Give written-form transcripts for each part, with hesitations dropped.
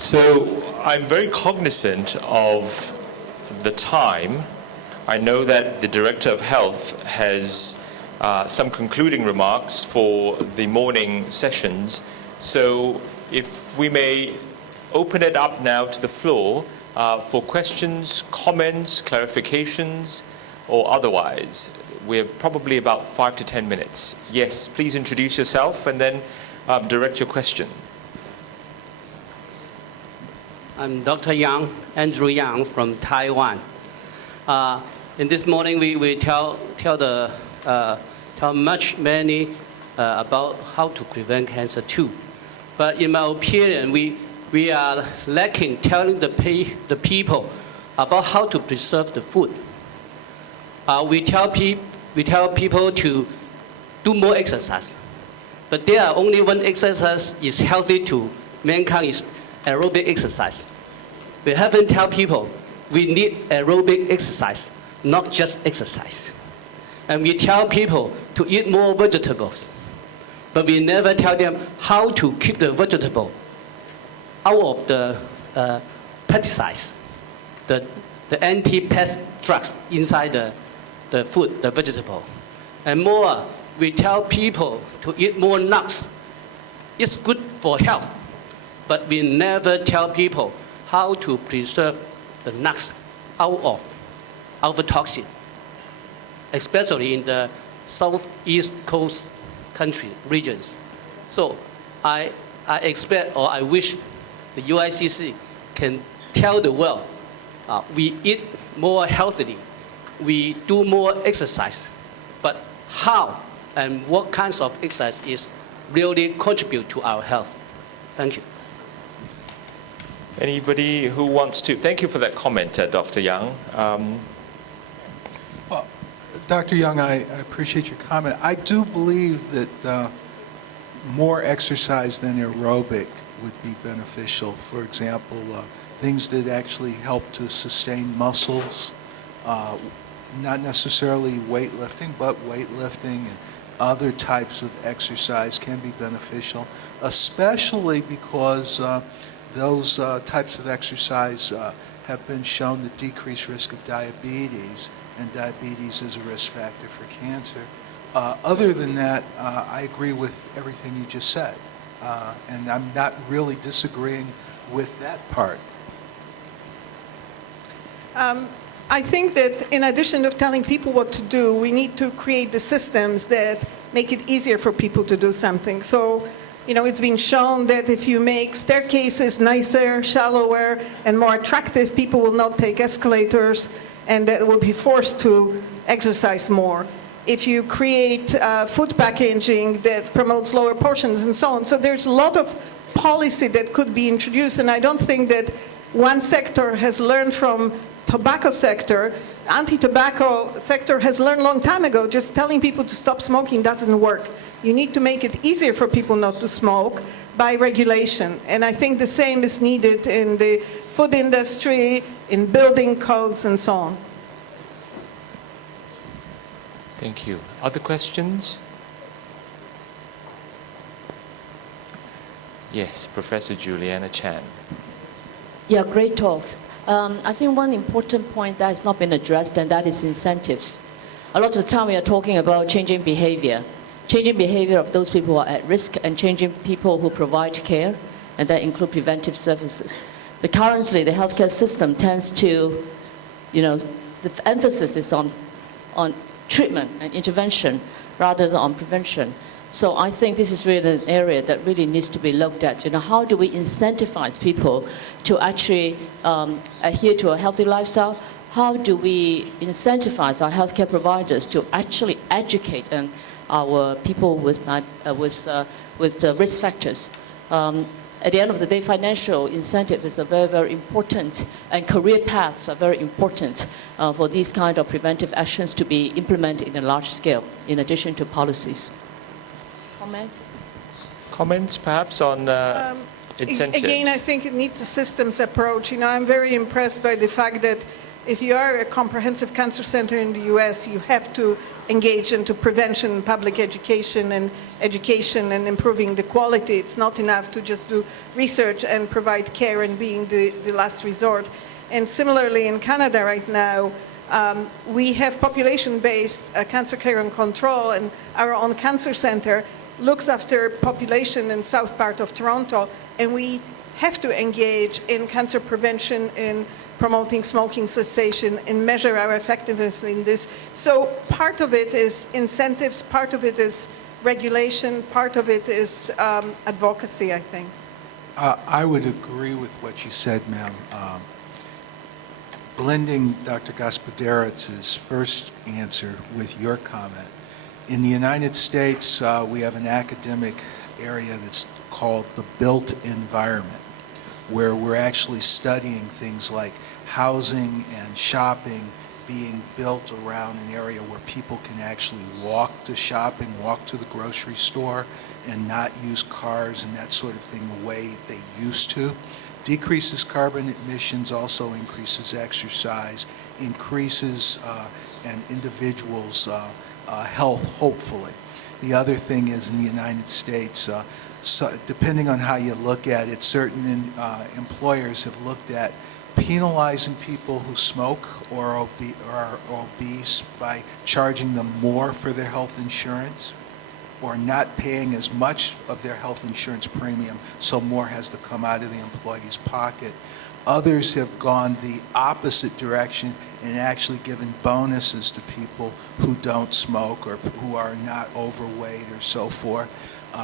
So I'm very cognizant of the time. I know that the Director of Health has some concluding remarks for the morning sessions. So if we may open it up now to the floor for questions, comments, clarifications, or otherwise. We have probably about 5 to 10 minutes. Yes, please introduce yourself and then direct your question. I'm Dr. Yang, Andrew Yang from Taiwan. In this morning, we tell many about how to prevent cancer too. But in my opinion, we are lacking telling the people about how to preserve the food. We tell people to do more exercise, but there are only one exercise is healthy to mankind is aerobic exercise. We haven't tell people we need aerobic exercise, not just exercise. And we tell people to eat more vegetables, but we never tell them how to keep the vegetable out of the pesticides, the anti-pest drugs inside the food, the vegetable. And more, we tell people to eat more nuts. It's good for health, but we never tell people how to preserve the nuts out of toxin, especially in the southeast coast country regions. So I expect or I wish the UICC can tell the world we eat more healthily, we do more exercise, but how and what kinds of exercise is really contribute to our health. Thank you. Anybody who wants to? Thank you for that comment, Dr. Yang. Well, Dr. Young, I appreciate your comment. I do believe that more exercise than aerobic would be beneficial. For example, things that actually help to sustain muscles, not necessarily weightlifting, but weightlifting and other types of exercise can be beneficial, especially because those types of exercise have been shown to decrease risk of diabetes, and diabetes is a risk factor for cancer. Other than that, I agree with everything you just said, and I'm not really disagreeing with that part. I think that in addition to telling people what to do, we need to create the systems that make it easier for people to do something. So, you know, it's been shown that if you make staircases nicer, shallower, and more attractive, people will not take escalators and that will be forced to exercise more. If you create food packaging that promotes lower portions and so on. So there's a lot of policy that could be introduced, and I don't think that one sector has learned from tobacco sector. Anti-tobacco sector has learned a long time ago, just telling people to stop smoking doesn't work. You need to make it easier for people not to smoke by regulation. And I think the same is needed in the food industry, in building codes, and so on. Thank you. Other questions? Yes, Professor Juliana Chan. Yeah, great talks. I think one important point that has not been addressed, and that is incentives. A lot of the time we are talking about changing behavior of those people who are at risk and changing people who provide care, and that include preventive services. But currently the healthcare system tends to, the emphasis is on treatment and intervention rather than on prevention. So I think this is really an area that really needs to be looked at. How do we incentivize people to actually adhere to a healthy lifestyle? How do we incentivize our healthcare providers to actually educate our people with risk factors? At the end of the day, financial incentive is a very, very important, and career paths are very important for these kind of preventive actions to be implemented in a large scale, in addition to policies. Comments perhaps on incentives? Again, I think it needs a systems approach. I'm very impressed by the fact that if you are a comprehensive cancer center in the US, you have to engage into prevention, public education, and improving the quality. It's not enough to just do research and provide care and being the last resort. And similarly, in Canada right now, we have population-based cancer care and control, and our own cancer center looks after population in south part of Toronto, and we have to engage in cancer prevention, in promoting smoking cessation, and measure our effectiveness in this. So part of it is incentives, part of it is regulation, part of it is advocacy, I think. I would agree with what you said, ma'am. Blending Dr. Gospodaritz's first answer with your comment. In the United States, we have an academic area that's called the built environment, where we're actually studying things like housing and shopping being built around an area where people can actually walk to shopping, walk to the grocery store, and not use cars and that sort of thing the way they used to. Decreases carbon emissions, also increases exercise, increases an individual's health, hopefully. The other thing is in the United States, so depending on how you look at it, certain employers have looked at penalizing people who smoke or are obese by charging them more for their health insurance, or not paying as much of their health insurance premium, so more has to come out of the employee's pocket. Others have gone the opposite direction and actually given bonuses to people who don't smoke or who are not overweight or so forth.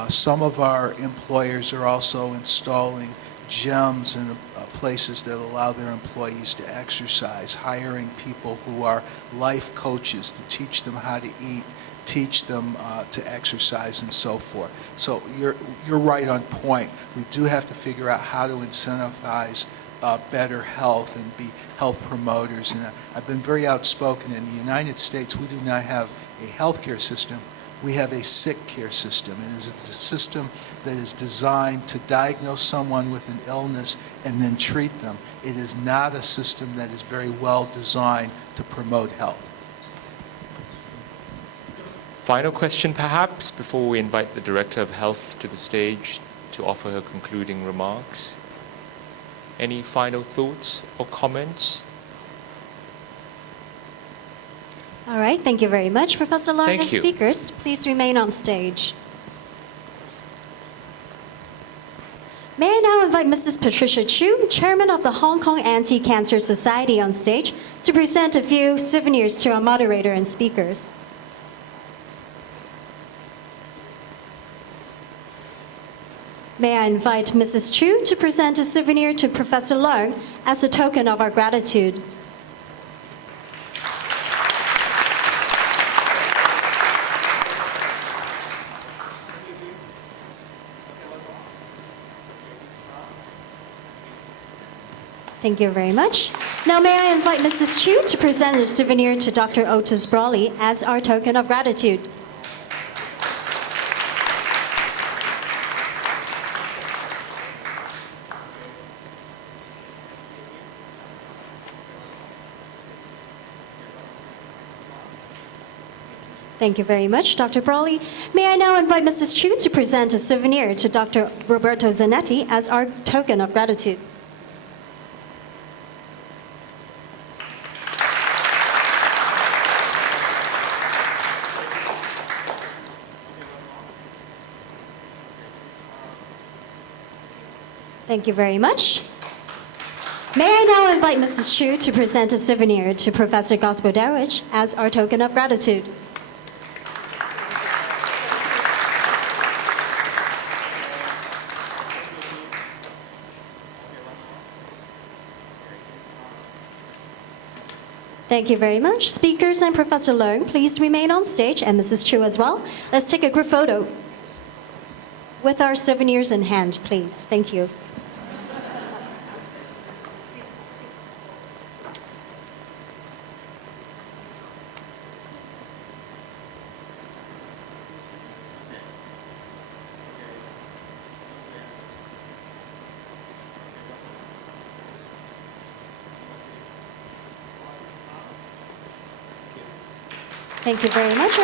Some of our employers are also installing gyms and places that allow their employees to exercise, hiring people who are life coaches to teach them how to eat, teach them to exercise and so forth. So you're right on point. We do have to figure out how to incentivize better health and be health promoters. And I've been very outspoken. In the United States, we do not have a healthcare system. We have a sick care system. It is a system that is designed to diagnose someone with an illness and then treat them. It is not a system that is very well designed to promote health. Final question, perhaps, before we invite the Director of Health to the stage to offer her concluding remarks. Any final thoughts or comments? All right, thank you very much, Professor Leung. Thank And you. speakers, please remain on stage. May I now invite Mrs. Patricia Chu, Chairman of the Hong Kong Anti-Cancer Society, on stage to present a few souvenirs to our moderator and speakers. May I invite Mrs. Chu to present a souvenir to Professor Leung as a token of our gratitude. Thank you very much. Now may I invite Mrs. Chu to present a souvenir to Dr. Otis Brawley as our token of gratitude. Thank you very much, Dr. Brawley. May I now invite Mrs. Chu to present a souvenir to Dr. Roberto Zanetti as our token of gratitude. Thank you very much. May I now invite Mrs. Chu to present a souvenir to Professor Gospodarich as our token of gratitude. Thank you very much. Speakers and Professor Leung, please remain on stage, and Mrs. Chu as well. Let's take a group photo with our souvenirs in hand, please. Thank you. Thank you very much.